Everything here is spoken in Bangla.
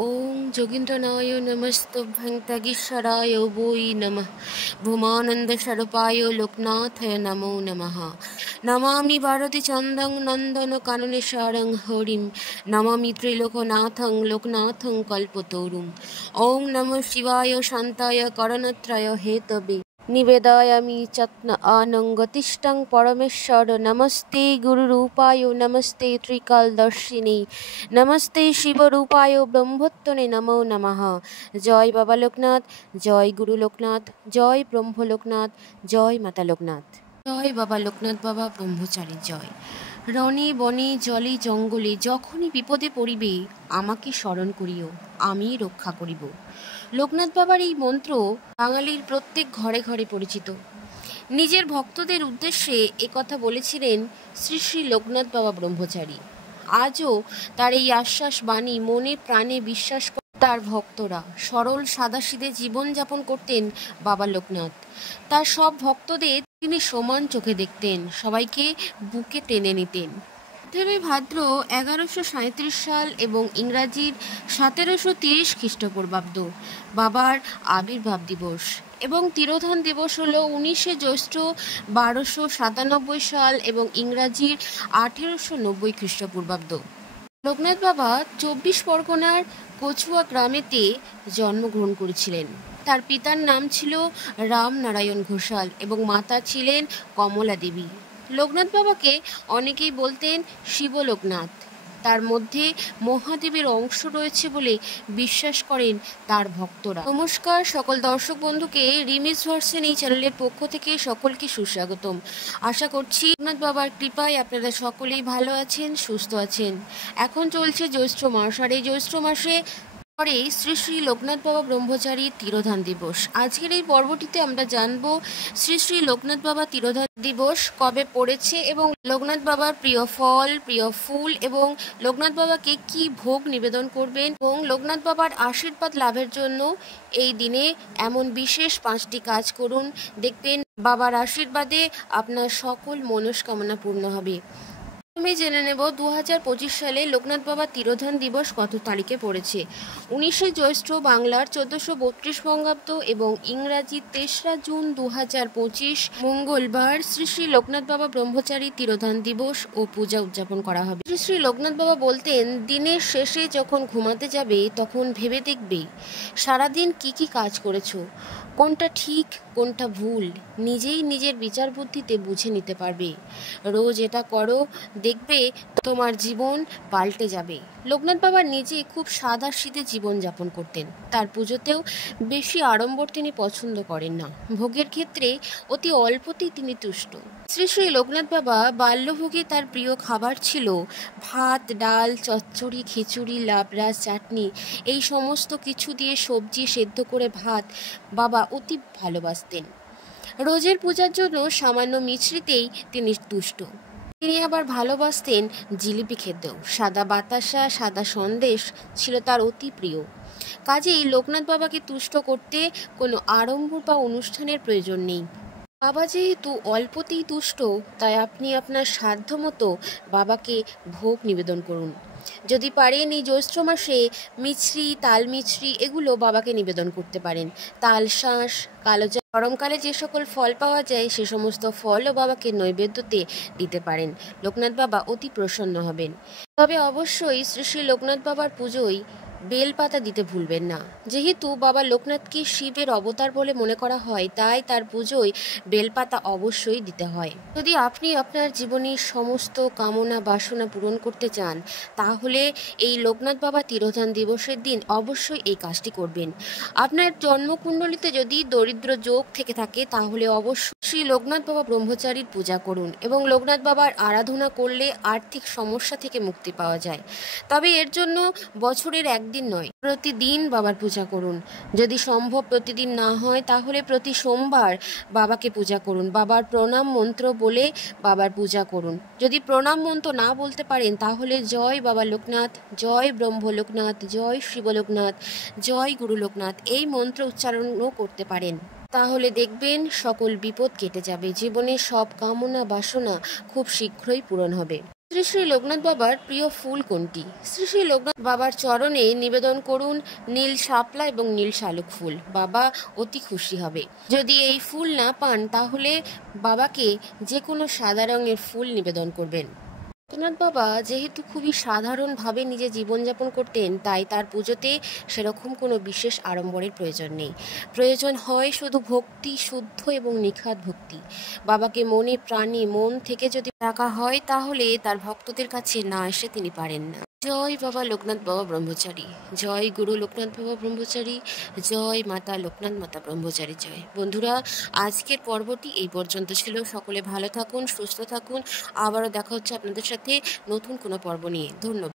ওং যোগীন্দ্রনায় নমস্তভ্যং ত্যাগীশ্বরায় বৈ নমঃ ভূমানন্দ স্বরূপায় লোকনাথায় নমো নমঃ নমামি ভারতী চন্দং নন্দন কাননেশ্বরং হরিম নমামি ত্রিলোকনাথং লোকনাথং কল্পতরুম ওং নমঃ শিবায় শান্তায় করণত্রয় হেতবে নিবেদয়ামি চত্ন আনঙ্গতিষ্ঠং পরমেশ্বর নমস্তে গুরুরূপায় নমস্তে ত্রিকালদর্শিনে নমস্তে শিবরূপায় ব্রহ্মোত্তনে নমো নমঃ। জয় বাবা লোকনাথ, জয় গুরু লোকনাথ, জয় ব্রহ্ম লোকনাথ, জয় মাতা লোকনাথ। জয় বাবা লোকনাথ বাবা ব্রহ্মচারী জয়। রণে বনে জলে জঙ্গলে যখনই বিপদে পড়িবে আমাকে স্মরণ করিও, আমি রক্ষা করিব। লোকনাথ বাবার এই মন্ত্র বাঙালির প্রত্যেক ঘরে ঘরে পরিচিত। নিজের ভক্তদের উদ্দেশ্যে একথা বলেছিলেন শ্রী শ্রী লোকনাথ বাবা ব্রহ্মচারী। আজও তার এই আশ্বাস বাণী মনে প্রাণে বিশ্বাস করে তার ভক্তরা। সরল সাদাসিধে জীবনযাপন করতেন বাবা লোকনাথ। তার সব ভক্তদের তিনি সমান চোখে দেখতেন, সবাইকে বুকে টেনে নিতেন। ১৩ ভাদ্র ১১৩৭ সাল এবং ইংরাজির ১৭৩০ খ্রিস্টপূর্বাব্দ বাবার আবির্ভাব দিবস এবং তিরোধান দিবস হল ১৯শে জ্যৈষ্ঠ ১২৯৭ সাল এবং ইংরাজির ১৮৯০ খ্রিস্টপূর্বাব্দ। লোকনাথ বাবা ২৪ পরগনার কচুয়া গ্রামেতে জন্মগ্রহণ করেছিলেন। তার পিতার নাম ছিল রামনারায়ণ ঘোষাল এবং মাতা ছিলেন কমলা দেবী। লোকনাথ বাবাকে অনেকেই বলতেন শিবলোকনাথ। তার মধ্যে মহাদেবের অংশ রয়েছে বলে বিশ্বাস করেন তার ভক্তরা। নমস্কার সকল দর্শক বন্ধুকে রিমিস ভার্সন এই চ্যানেলের পক্ষ থেকে সকলকে সুস্বাগতম। আশা করছি লোকনাথ বাবার কৃপায় আপনারা সকলেই ভালো আছেন, সুস্থ আছেন। এখন চলছে জ্যৈষ্ঠ মাস, আর এই জ্যৈষ্ঠ মাসে পরে শ্রী শ্রী লোকনাথ বাবা ব্রহ্মচারীর তিরোধান দিবস। আজকের এই পর্বটিতে আমরা জানব শ্রী শ্রী লোকনাথ বাবা তিরোধান দিবস কবে পড়েছে এবং লোকনাথ বাবার প্রিয় ফল, প্রিয় ফুল এবং লোকনাথ বাবাকে কি ভোগ নিবেদন করবেন এবং লোকনাথ বাবার আশীর্বাদ লাভের জন্য এই দিনে এমন বিশেষ 5টি কাজ করুন, দেখবেন বাবার আশীর্বাদে আপনার সকল মনস্কামনা পূর্ণ হবে। আমি জেনে নেব 2025 সালে লোকনাথ বাবা তিরোধান দিবস কত তারিখে পড়েছে। 19শে জ্যৈষ্ঠ বাংলার 1432 বঙ্গাব্দ এবং ইংরাজি 3রা জুন 2025 মঙ্গলবার শ্রী শ্রী লোকনাথ বাবা ব্রহ্মচারী তিরোধান দিবস ও পূজা উদযাপন করা হবে। শ্রী শ্রী লোকনাথ বাবা বলতেন, দিনের শেষে যখন ঘুমাতে যাবে তখন ভেবে দেখবে সারাদিন কি কি কাজ করেছো, কোনটা ঠিক কোনটা ভুল নিজেই নিজের বিচার বুদ্ধিতে বুঝে নিতে পারবে। রোজ এটা করো, দেখবে তোমার জীবন পাল্টে যাবে। লোকনাথ বাবা নিজে খুব সাদাসিধে জীবন যাপন করতেন। তার পুজোতেও বেশি আড়ম্বর তিনি পছন্দ করেন না। ভোগের ক্ষেত্রে অতি অল্পতেই তিনি তুষ্ট। শ্রী শ্রী লোকনাথ বাবা বাল্যভোগে তার প্রিয় খাবার ছিল ভাত, ডাল, চচ্চড়ি, খিচুড়ি, লাবড়া, চাটনি, এই সমস্ত কিছু দিয়ে সবজি সেদ্ধ করে ভাত বাবা অতি ভালোবাসতেন। রোজের পূজার জন্য সামান্য মিছরিতেই তিনি তুষ্ট। তিনি আবার ভালোবাসতেন জিলিপি খেতেও। সাদা বাতাসা, সাদা সন্দেশ ছিল তার অতি প্রিয়। কাজেই লোকনাথ বাবাকে তুষ্ট করতে কোনো আড়ম্বর বা অনুষ্ঠানের প্রয়োজন নেই। বাবা যেহেতু অল্পতেই তুষ্ট, তাই আপনি আপনার সাধ্যমতো বাবাকে ভোগ নিবেদন করুন। যদি পারেন এই জ্যৈষ্ঠ মাসে মিছরি, তাল মিছরি এগুলো বাবাকে নিবেদন করতে পারেন। তাল শাঁস, কালোজাম, গরমকালে যে সকল ফল পাওয়া যায় সে সমস্ত ফলও বাবাকে নৈবেদ্যতে দিতে পারেন। লোকনাথ বাবা অতি প্রসন্ন হবেন। তবে অবশ্যই শ্রী শ্রী লোকনাথ বাবার পুজোয় বেলপাতা দিতে ভুলবেন না। যেহেতু বাবা লোকনাথকে শিবের অবতার বলে মনে করা হয়, তাই তার পুজোয় বেলপাতা অবশ্যই দিতে হয়। যদি আপনি আপনার জীবনের সমস্ত কামনা বাসনা পূরণ করতে চান, তাহলে এই লোকনাথ বাবা তিরোধান দিবসের দিন অবশ্যই এই কাজটি করবেন। আপনার জন্মকুণ্ডলিতে যদি দরিদ্র যোগ থেকে থাকে, তাহলে অবশ্যই শ্রী লোকনাথ বাবা ব্রহ্মচারীর পূজা করুন এবং লোকনাথ বাবার আরাধনা করলে আর্থিক সমস্যা থেকে মুক্তি পাওয়া যায়। তবে এর জন্য বছরের একদিন নয়, প্রতিদিন বাবার পূজা করুন। যদি সম্ভব প্রতিদিন না হয়, তাহলে প্রতি সোমবার বাবাকে পূজা করুন। বাবার প্রণাম মন্ত্র বলে বাবার পূজা করুন। যদি প্রণাম মন্ত্র না বলতে পারেন, তাহলে জয় বাবা লোকনাথ, জয় ব্রহ্ম লোকনাথ, জয় শিবলোকনাথ, জয় গুরু লোকনাথ এই মন্ত্র উচ্চারণও করতে পারেন। তাহলে দেখবেন সকল বিপদ কেটে যাবে, জীবনের সব কামনা বাসনা খুব শীঘ্রই পূরণ হবে। শ্রী শ্রী শ্রী লোকনাথ বাবার প্রিয় ফুল কোনটি? শ্রী শ্রী লোকনাথ বাবার চরণে নিবেদন করুন নীল শাপলা এবং নীল শালুক ফুল, বাবা অতি খুশি হবে। যদি এই ফুল না পান তাহলে বাবাকে যে কোনো সাদা রঙের ফুল নিবেদন করবেন। লোকনাথ বাবা যেহেতু খুবই সাধারণভাবে নিজের জীবনযাপন করতেন, তাই তার পুজোতে সেরকম কোনো বিশেষ আড়ম্বরের প্রয়োজন নেই। প্রয়োজন হয় শুধু ভক্তি, শুদ্ধ এবং নিখাদ ভক্তি। বাবাকে মনে প্রাণে মন থেকে যদি ডাকা হয় তাহলে তার ভক্তদের কাছে না এসে তিনি পারেন না। জয় বাবা লোকনাথ বাবা ব্রহ্মচারী, জয় গুরু লোকনাথ বাবা ব্রহ্মচারী, জয় মাতা লোকনাথ মাতা ব্রহ্মচারী জয়। বন্ধুরা, আজকের পর্বটি এই পর্যন্ত ছিল। সকলে ভালো থাকুন, সুস্থ থাকুন। আবারও দেখা হচ্ছে আপনাদের সাথে নতুন কোনো পর্ব নিয়ে। ধন্যবাদ।